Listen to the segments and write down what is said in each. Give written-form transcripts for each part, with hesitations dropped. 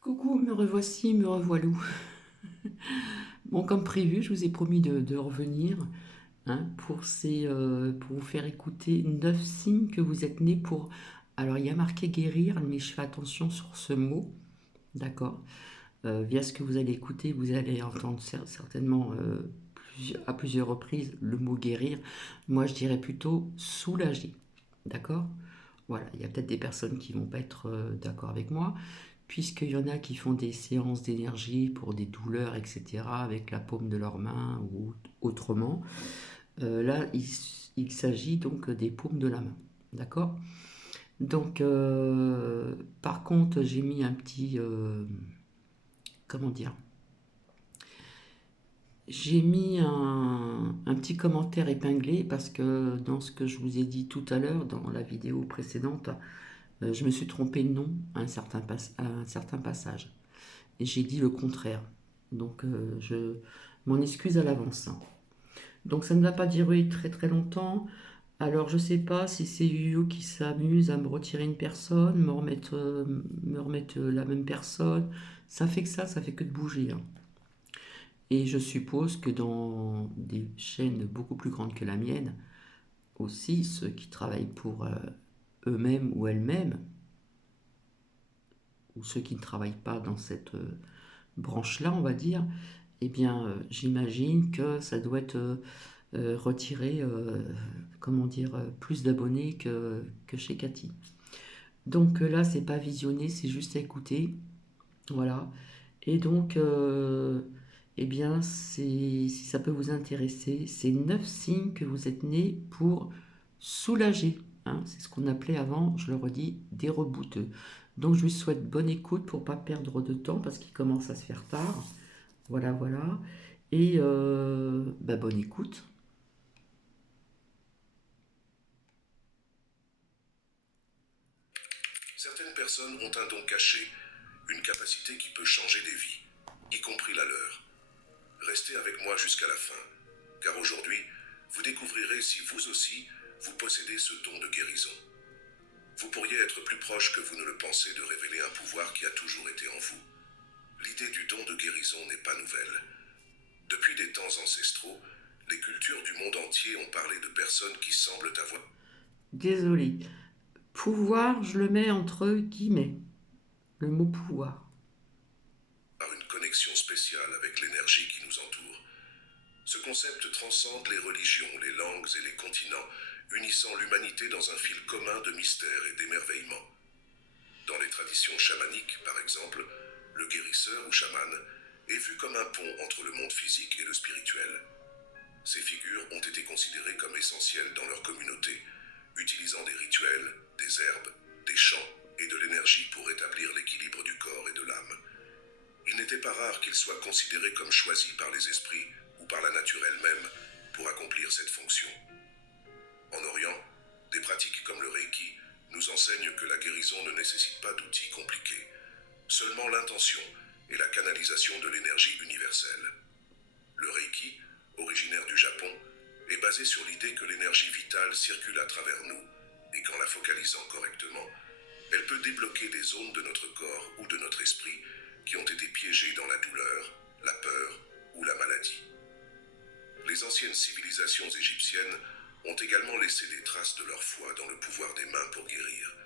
Coucou, me revoici, me revoilou. Bon, comme prévu, je vous ai promis de revenir hein, pour vous faire écouter 9 signes que vous êtes né pour. Alors, il y a marqué guérir, mais je fais attention sur ce mot, d'accord? Via ce que vous allez écouter, vous allez entendre certainement à plusieurs reprises le mot guérir. Moi, je dirais plutôt soulager, d'accord? Voilà, il y a peut-être des personnes qui vont pas être d'accord avec moi, puisqu'il y en a qui font des séances d'énergie pour des douleurs, etc., avec la paume de leurs mains ou autrement. Là, il s'agit donc des paumes de la main. D'accord? Donc, par contre, j'ai mis un petit. Comment dire? J'ai mis un petit commentaire épinglé parce que dans ce que je vous ai dit tout à l'heure, dans la vidéo précédente, je me suis trompé de nom à un certain passage. Et j'ai dit le contraire. Donc je m'en excuse à l'avance, hein. Donc ça ne va pas durer très très longtemps. Alors je sais pas si c'est Yu qui s'amuse à me retirer une personne, me remettre la même personne. Ça fait que ça fait que de bouger, hein. Et je suppose que dans des chaînes beaucoup plus grandes que la mienne, aussi ceux qui travaillent pour eux-mêmes ou elles-mêmes, ou ceux qui ne travaillent pas dans cette branche-là, on va dire, eh bien, j'imagine que ça doit être retirer, comment dire, plus d'abonnés que chez Cathy. Donc là, c'est pas visionner, c'est juste à écouter. Voilà. Et donc, eh bien, si ça peut vous intéresser, c'est 9 signes que vous êtes né pour soulager, hein. C'est ce qu'on appelait avant, je le redis, des rebouteux. Donc, je vous souhaite bonne écoute pour ne pas perdre de temps parce qu'il commence à se faire tard. Voilà, voilà. Et bah, bonne écoute. Certaines personnes ont un don caché, une capacité qui peut changer des vies, y compris la leur. Restez avec moi jusqu'à la fin, car aujourd'hui, vous découvrirez si vous aussi, vous possédez ce don de guérison. Vous pourriez être plus proche que vous ne le pensez de révéler un pouvoir qui a toujours été en vous. L'idée du don de guérison n'est pas nouvelle. Depuis des temps ancestraux, les cultures du monde entier ont parlé de personnes qui semblent avoir Désolée. Pouvoir, je le mets entre guillemets. Le mot pouvoir. une connexion spéciale avec l'énergie qui nous entoure. Ce concept transcende les religions, les langues et les continents, unissant l'humanité dans un fil commun de mystère et d'émerveillement. Dans les traditions chamaniques, par exemple, le guérisseur ou chaman est vu comme un pont entre le monde physique et le spirituel. Ces figures ont été considérées comme essentielles dans leur communauté, utilisant des rituels, des herbes, des chants et de l'énergie pour rétablir l'équilibre du corps et de l'âme. Il n'était pas rare qu'ils soient considérés comme choisis par les esprits ou par la nature elle-même pour accomplir cette fonction. En Orient, des pratiques comme le Reiki nous enseignent que la guérison ne nécessite pas d'outils compliqués, seulement l'intention et la canalisation de l'énergie universelle. Le Reiki, originaire du Japon, est basé sur l'idée que l'énergie vitale circule à travers nous et qu'en la focalisant correctement, elle peut débloquer des zones de notre corps ou de notre esprit qui ont été piégées dans la douleur, la peur ou la maladie. Les anciennes civilisations égyptiennes ont également laissé des traces de leur foi dans le pouvoir des mains pour guérir.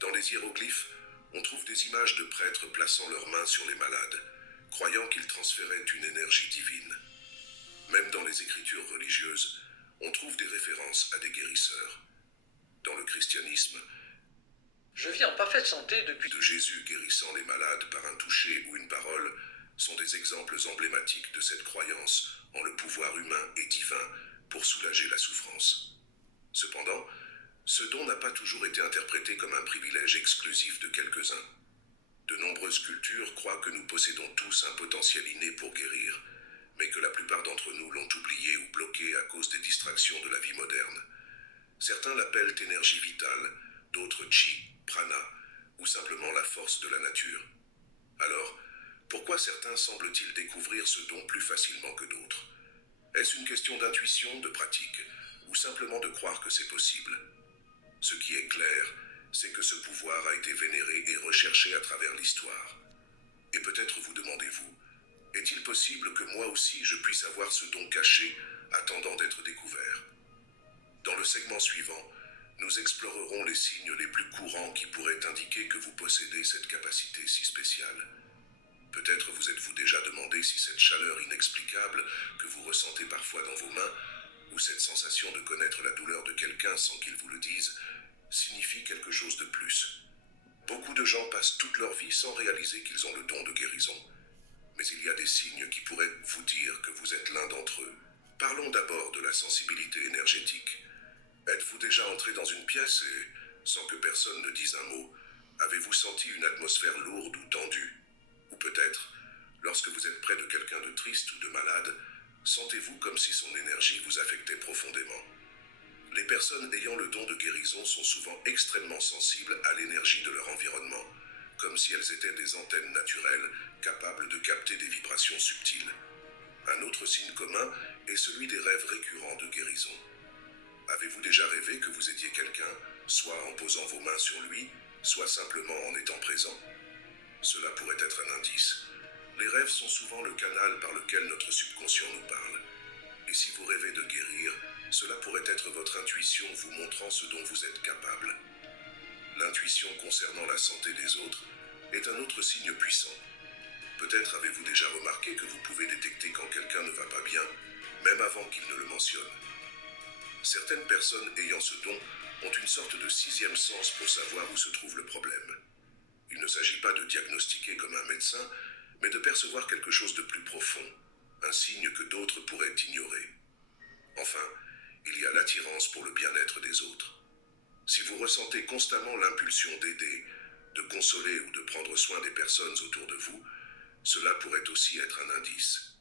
Dans les hiéroglyphes, on trouve des images de prêtres plaçant leurs mains sur les malades, croyant qu'ils transféraient une énergie divine. Même dans les écritures religieuses, on trouve des références à des guérisseurs. Dans le christianisme, je vis en parfaite santé depuis de Jésus guérissant les malades par un toucher ou une parole sont des exemples emblématiques de cette croyance en le pouvoir humain et divin pour soulager la souffrance. Cependant, ce don n'a pas toujours été interprété comme un privilège exclusif de quelques-uns. De nombreuses cultures croient que nous possédons tous un potentiel inné pour guérir, mais que la plupart d'entre nous l'ont oublié ou bloqué à cause des distractions de la vie moderne. Certains l'appellent énergie vitale, d'autres chi, prana, ou simplement la force de la nature. Alors, pourquoi certains semblent-ils découvrir ce don plus facilement que d'autres? Est-ce une question d'intuition, de pratique, ou simplement de croire que c'est possible? Ce qui est clair, c'est que ce pouvoir a été vénéré et recherché à travers l'histoire. Et peut-être vous demandez-vous, est-il possible que moi aussi je puisse avoir ce don caché attendant d'être découvert? Dans le segment suivant, nous explorerons les signes les plus courants qui pourraient indiquer que vous possédez cette capacité si spéciale. Peut-être vous êtes-vous déjà demandé si cette chaleur inexplicable que vous ressentez parfois dans vos mains, ou cette sensation de connaître la douleur de quelqu'un sans qu'il vous le dise, signifie quelque chose de plus. Beaucoup de gens passent toute leur vie sans réaliser qu'ils ont le don de guérison. Mais il y a des signes qui pourraient vous dire que vous êtes l'un d'entre eux. Parlons d'abord de la sensibilité énergétique. Êtes-vous déjà entré dans une pièce et, sans que personne ne dise un mot, avez-vous senti une atmosphère lourde ou tendue? Ou peut-être, lorsque vous êtes près de quelqu'un de triste ou de malade, sentez-vous comme si son énergie vous affectait profondément? Les personnes ayant le don de guérison sont souvent extrêmement sensibles à l'énergie de leur environnement, comme si elles étaient des antennes naturelles capables de capter des vibrations subtiles. Un autre signe commun est celui des rêves récurrents de guérison. Avez-vous déjà rêvé que vous aidiez quelqu'un, soit en posant vos mains sur lui, soit simplement en étant présent? Cela pourrait être un indice. Les rêves sont souvent le canal par lequel notre subconscient nous parle. Et si vous rêvez de guérir, cela pourrait être votre intuition vous montrant ce dont vous êtes capable. L'intuition concernant la santé des autres est un autre signe puissant. Peut-être avez-vous déjà remarqué que vous pouvez détecter quand quelqu'un ne va pas bien, même avant qu'il ne le mentionne. Certaines personnes ayant ce don ont une sorte de sixième sens pour savoir où se trouve le problème. Il ne s'agit pas de diagnostiquer comme un médecin, mais de percevoir quelque chose de plus profond, un signe que d'autres pourraient ignorer. Enfin, il y a l'attirance pour le bien-être des autres. Si vous ressentez constamment l'impulsion d'aider, de consoler ou de prendre soin des personnes autour de vous, cela pourrait aussi être un indice.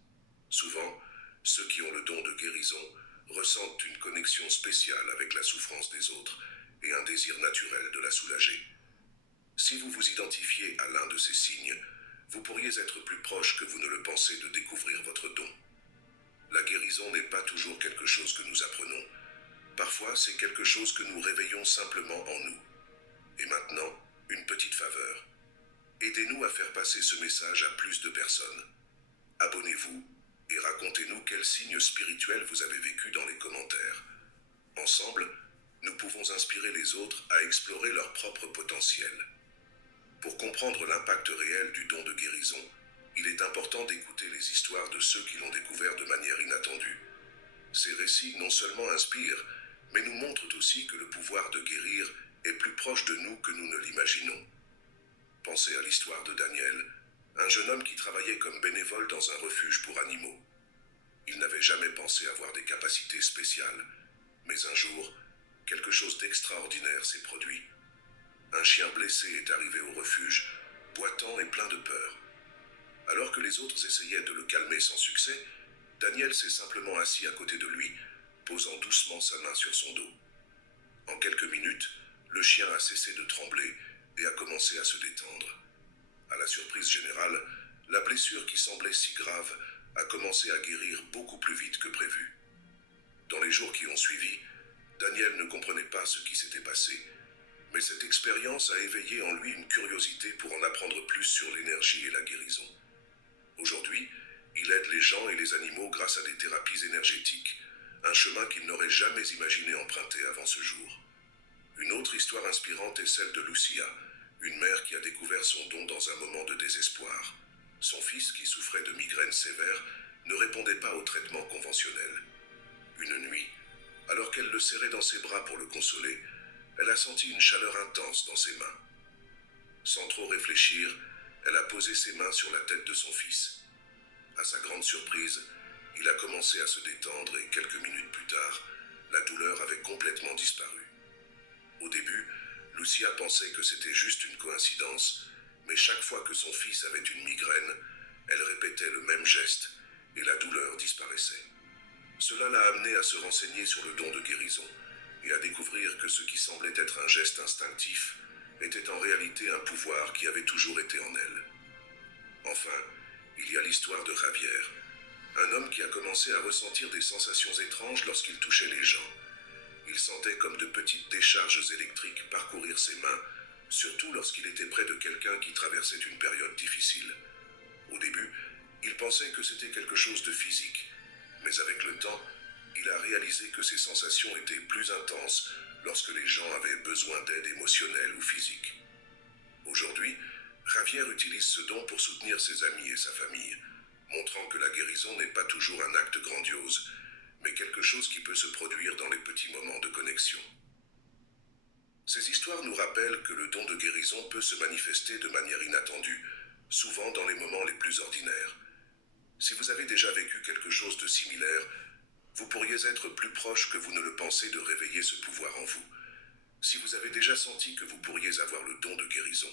Souvent, ceux qui ont le don de guérison ressentent une connexion spéciale avec la souffrance des autres et un désir naturel de la soulager. Si vous vous identifiez à l'un de ces signes, vous pourriez être plus proche que vous ne le pensez de découvrir votre don. La guérison n'est pas toujours quelque chose que nous apprenons. Parfois, c'est quelque chose que nous réveillons simplement en nous. Et maintenant, une petite faveur. Aidez-nous à faire passer ce message à plus de personnes. Abonnez-vous et racontez-nous quels signes spirituels vous avez vécus dans les commentaires. Ensemble, nous pouvons inspirer les autres à explorer leur propre potentiel. Pour comprendre l'impact réel du don de guérison, il est important d'écouter les histoires de ceux qui l'ont découvert de manière inattendue. Ces récits non seulement inspirent, mais nous montrent aussi que le pouvoir de guérir est plus proche de nous que nous ne l'imaginons. Pensez à l'histoire de Daniel, un jeune homme qui travaillait comme bénévole dans un refuge pour animaux. Il n'avait jamais pensé avoir des capacités spéciales, mais un jour, quelque chose d'extraordinaire s'est produit. Un chien blessé est arrivé au refuge, boitant et plein de peur. Alors que les autres essayaient de le calmer sans succès, Daniel s'est simplement assis à côté de lui, posant doucement sa main sur son dos. En quelques minutes, le chien a cessé de trembler et a commencé à se détendre. À la surprise générale, la blessure qui semblait si grave a commencé à guérir beaucoup plus vite que prévu. Dans les jours qui ont suivi, Daniel ne comprenait pas ce qui s'était passé, mais cette expérience a éveillé en lui une curiosité pour en apprendre plus sur l'énergie et la guérison. Aujourd'hui, il aide les gens et les animaux grâce à des thérapies énergétiques, un chemin qu'il n'aurait jamais imaginé emprunter avant ce jour. Une autre histoire inspirante est celle de Lucia, une mère qui a découvert son don dans un moment de désespoir. Son fils, qui souffrait de migraines sévères, ne répondait pas au traitement conventionnel. Une nuit, alors qu'elle le serrait dans ses bras pour le consoler, elle a senti une chaleur intense dans ses mains. Sans trop réfléchir, elle a posé ses mains sur la tête de son fils. À sa grande surprise, il a commencé à se détendre et quelques minutes plus tard, la douleur avait complètement disparu. Au début, Lucia pensait que c'était juste une coïncidence, mais chaque fois que son fils avait une migraine, elle répétait le même geste et la douleur disparaissait. Cela l'a amenée à se renseigner sur le don de guérison et à découvrir que ce qui semblait être un geste instinctif était en réalité un pouvoir qui avait toujours été en elle. Enfin, il y a l'histoire de Javier, un homme qui a commencé à ressentir des sensations étranges lorsqu'il touchait les gens. Il sentait comme de petites décharges électriques parcourir ses mains, surtout lorsqu'il était près de quelqu'un qui traversait une période difficile. Au début, il pensait que c'était quelque chose de physique, mais avec le temps, il a réalisé que ces sensations étaient plus intenses lorsque les gens avaient besoin d'aide émotionnelle ou physique. Aujourd'hui, Javier utilise ce don pour soutenir ses amis et sa famille, montrant que la guérison n'est pas toujours un acte grandiose, mais quelque chose qui peut se produire dans les petits moments de connexion. Ces histoires nous rappellent que le don de guérison peut se manifester de manière inattendue, souvent dans les moments les plus ordinaires. Si vous avez déjà vécu quelque chose de similaire, vous pourriez être plus proche que vous ne le pensez de réveiller ce pouvoir en vous. Si vous avez déjà senti que vous pourriez avoir le don de guérison,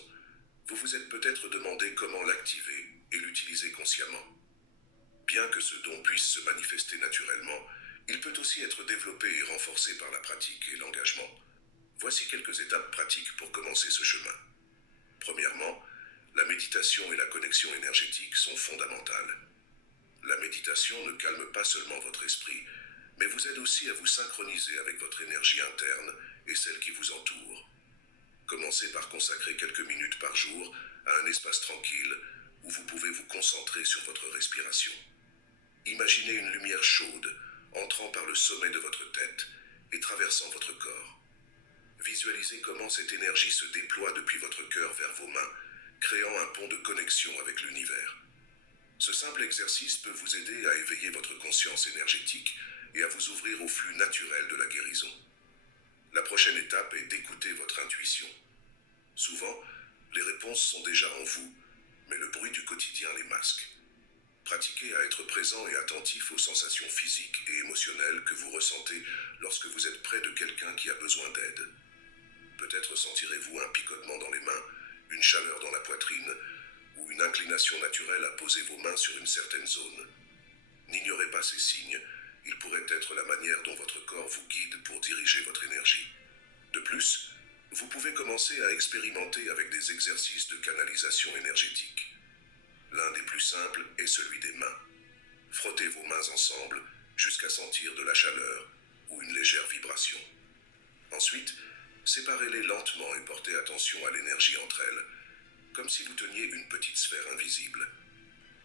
vous vous êtes peut-être demandé comment l'activer et l'utiliser consciemment. Bien que ce don puisse se manifester naturellement, il peut aussi être développé et renforcé par la pratique et l'engagement. Voici quelques étapes pratiques pour commencer ce chemin. Premièrement, la méditation et la connexion énergétique sont fondamentales. La méditation ne calme pas seulement votre esprit, mais vous aide aussi à vous synchroniser avec votre énergie interne et celle qui vous entoure. Commencez par consacrer quelques minutes par jour à un espace tranquille où vous pouvez vous concentrer sur votre respiration. Imaginez une lumière chaude entrant par le sommet de votre tête et traversant votre corps. Visualisez comment cette énergie se déploie depuis votre cœur vers vos mains, créant un pont de connexion avec l'univers. Ce simple exercice peut vous aider à éveiller votre conscience énergétique et à vous ouvrir au flux naturel de la guérison. La prochaine étape est d'écouter votre intuition. Souvent, les réponses sont déjà en vous, mais le bruit du quotidien les masque. Pratiquez à être présent et attentif aux sensations physiques et émotionnelles que vous ressentez lorsque vous êtes près de quelqu'un qui a besoin d'aide. Peut-être sentirez-vous un picotement dans les mains, une chaleur dans la poitrine, ou une inclination naturelle à poser vos mains sur une certaine zone. N'ignorez pas ces signes, ils pourraient être la manière dont votre corps vous guide pour diriger votre énergie. De plus, vous pouvez commencer à expérimenter avec des exercices de canalisation énergétique. L'un des plus simples est celui des mains. Frottez vos mains ensemble jusqu'à sentir de la chaleur ou une légère vibration. Ensuite, séparez-les lentement et portez attention à l'énergie entre elles, comme si vous teniez une petite sphère invisible.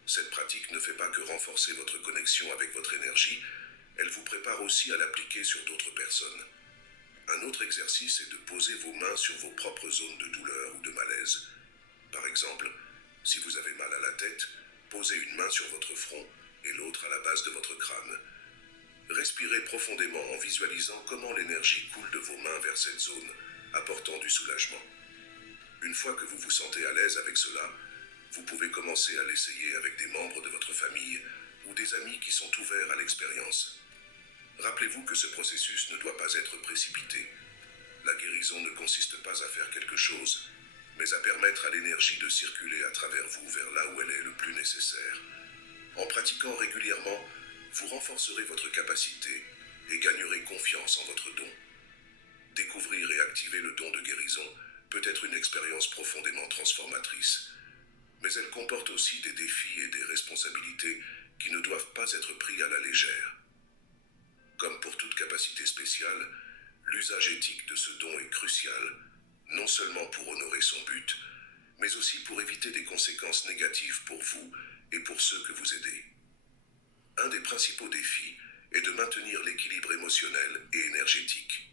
Cette pratique ne fait pas que renforcer votre connexion avec votre énergie, elle vous prépare aussi à l'appliquer sur d'autres personnes. Un autre exercice est de poser vos mains sur vos propres zones de douleur ou de malaise. Par exemple, si vous avez mal à la tête, posez une main sur votre front et l'autre à la base de votre crâne. Respirez profondément en visualisant comment l'énergie coule de vos mains vers cette zone, apportant du soulagement. Une fois que vous vous sentez à l'aise avec cela, vous pouvez commencer à l'essayer avec des membres de votre famille ou des amis qui sont ouverts à l'expérience. Rappelez-vous que ce processus ne doit pas être précipité. La guérison ne consiste pas à faire quelque chose, mais à permettre à l'énergie de circuler à travers vous vers là où elle est le plus nécessaire. En pratiquant régulièrement, vous renforcerez votre capacité et gagnerez confiance en votre don. Découvrir et activer le don de guérison peut être une expérience profondément transformatrice, mais elle comporte aussi des défis et des responsabilités qui ne doivent pas être pris à la légère. Comme pour toute capacité spéciale, l'usage éthique de ce don est crucial, non seulement pour honorer son but, mais aussi pour éviter des conséquences négatives pour vous et pour ceux que vous aidez. Un des principaux défis est de maintenir l'équilibre émotionnel et énergétique.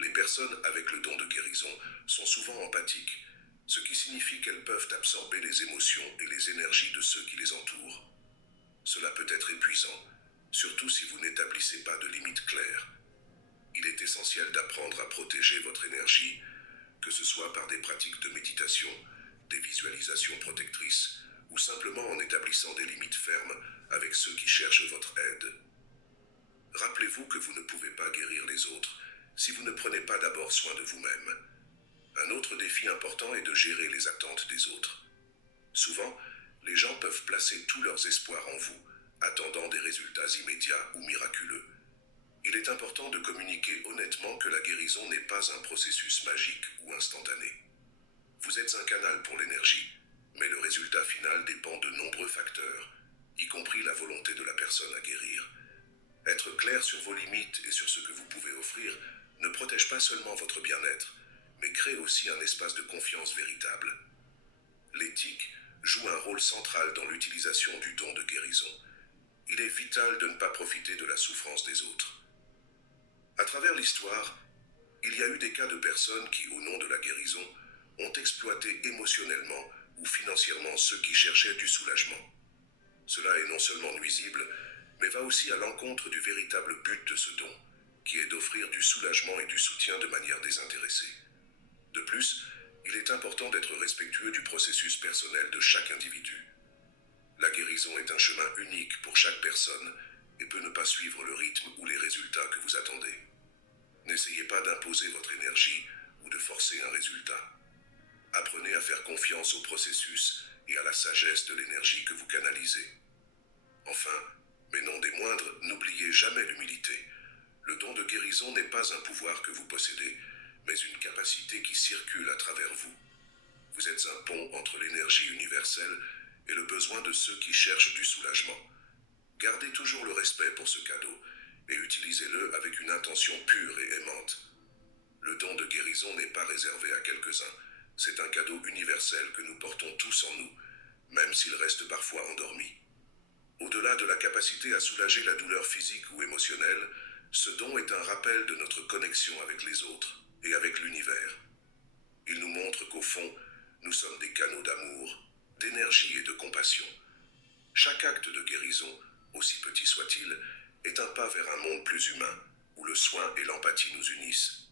Les personnes avec le don de guérison sont souvent empathiques, ce qui signifie qu'elles peuvent absorber les émotions et les énergies de ceux qui les entourent. Cela peut être épuisant, surtout si vous n'établissez pas de limites claires. Il est essentiel d'apprendre à protéger votre énergie, que ce soit par des pratiques de méditation, des visualisations protectrices, ou simplement en établissant des limites fermes avec ceux qui cherchent votre aide. Rappelez-vous que vous ne pouvez pas guérir les autres si vous ne prenez pas d'abord soin de vous-même. Un autre défi important est de gérer les attentes des autres. Souvent, les gens peuvent placer tous leurs espoirs en vous, attendant des résultats immédiats ou miraculeux. Il est important de communiquer honnêtement que la guérison n'est pas un processus magique ou instantané. Vous êtes un canal pour l'énergie, mais le résultat final dépend de nombreux facteurs, y compris la volonté de la personne à guérir. Être clair sur vos limites et sur ce que vous pouvez offrir ne protège pas seulement votre bien-être, mais crée aussi un espace de confiance véritable. L'éthique joue joue un rôle central dans l'utilisation du don de guérison. Il est vital de ne pas profiter de la souffrance des autres. À travers l'histoire, il y a eu des cas de personnes qui, au nom de la guérison, ont exploité émotionnellement ou financièrement ceux qui cherchaient du soulagement. Cela est non seulement nuisible, mais va aussi à l'encontre du véritable but de ce don, qui est d'offrir du soulagement et du soutien de manière désintéressée. De plus, il est important d'être respectueux du processus personnel de chaque individu. La guérison est un chemin unique pour chaque personne et peut ne pas suivre le rythme ou les résultats que vous attendez. N'essayez pas d'imposer votre énergie ou de forcer un résultat. Apprenez à faire confiance au processus et à la sagesse de l'énergie que vous canalisez. Enfin, mais non des moindres, n'oubliez jamais l'humilité. Le don de guérison n'est pas un pouvoir que vous possédez, mais une capacité qui circule à travers vous. Vous êtes un pont entre l'énergie universelle et le besoin de ceux qui cherchent du soulagement. Gardez toujours le respect pour ce cadeau et utilisez-le avec une intention pure et aimante. Le don de guérison n'est pas réservé à quelques-uns. C'est un cadeau universel que nous portons tous en nous, même s'il reste parfois endormi. Au-delà de la capacité à soulager la douleur physique ou émotionnelle, ce don est un rappel de notre connexion avec les autres et avec l'univers. Il nous montre qu'au fond, nous sommes des canaux d'amour, d'énergie et de compassion. Chaque acte de guérison, aussi petit soit-il, est un pas vers un monde plus humain, où le soin et l'empathie nous unissent.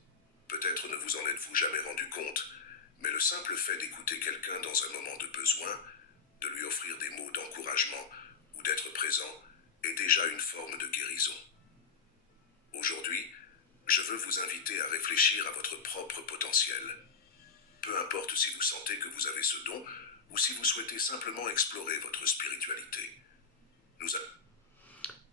Peut-être ne vous en êtes-vous jamais rendu compte, mais le simple fait d'écouter quelqu'un dans un moment de besoin, de lui offrir des mots d'encouragement ou d'être présent, est déjà une forme de guérison. Aujourd'hui, je veux vous inviter à réfléchir à votre propre potentiel. Peu importe si vous sentez que vous avez ce don ou si vous souhaitez simplement explorer votre spiritualité.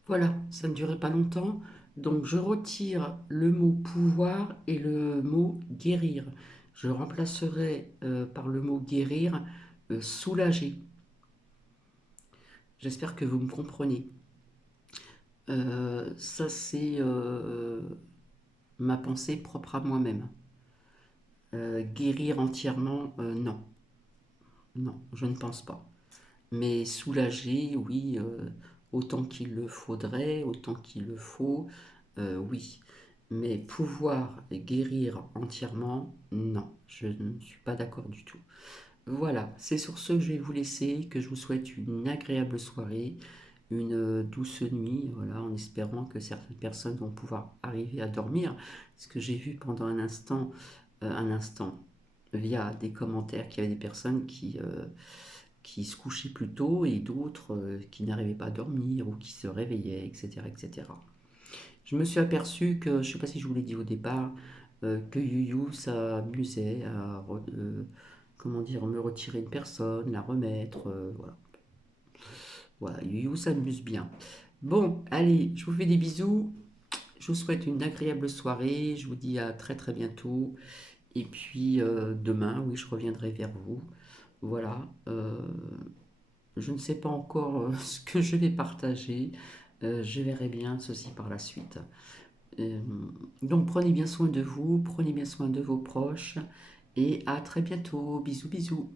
Voilà, ça ne durait pas longtemps. Donc je retire le mot pouvoir et le mot guérir. Je remplacerai par le mot guérir soulager. J'espère que vous me comprenez. Ça c'est ma pensée propre à moi-même. Guérir entièrement, non. Non, je ne pense pas. Mais soulager, oui, autant qu'il le faudrait, autant qu'il le faut, oui. Mais pouvoir guérir entièrement, non, je ne suis pas d'accord du tout. Voilà, c'est sur ce que je vais vous laisser, que je vous souhaite une agréable soirée, une douce nuit, voilà, en espérant que certaines personnes vont pouvoir arriver à dormir. Ce que j'ai vu pendant un instant, via des commentaires, qu'il y avait des personnes qui se couchaient plus tôt et d'autres qui n'arrivaient pas à dormir ou qui se réveillaient, etc., etc. Je me suis aperçu que, je ne sais pas si je vous l'ai dit au départ, que Yuyu s'amusait à comment dire, me retirer une personne, la remettre, voilà. Voilà, Yuyu s'amuse bien. Bon, allez, je vous fais des bisous. Je vous souhaite une agréable soirée. Je vous dis à très très bientôt. Et puis demain, oui, je reviendrai vers vous. Voilà. Je ne sais pas encore ce que je vais partager. Je verrai bien ceci par la suite. Euh, donc prenez bien soin de vous, prenez bien soin de vos proches et à très bientôt. Bisous, bisous.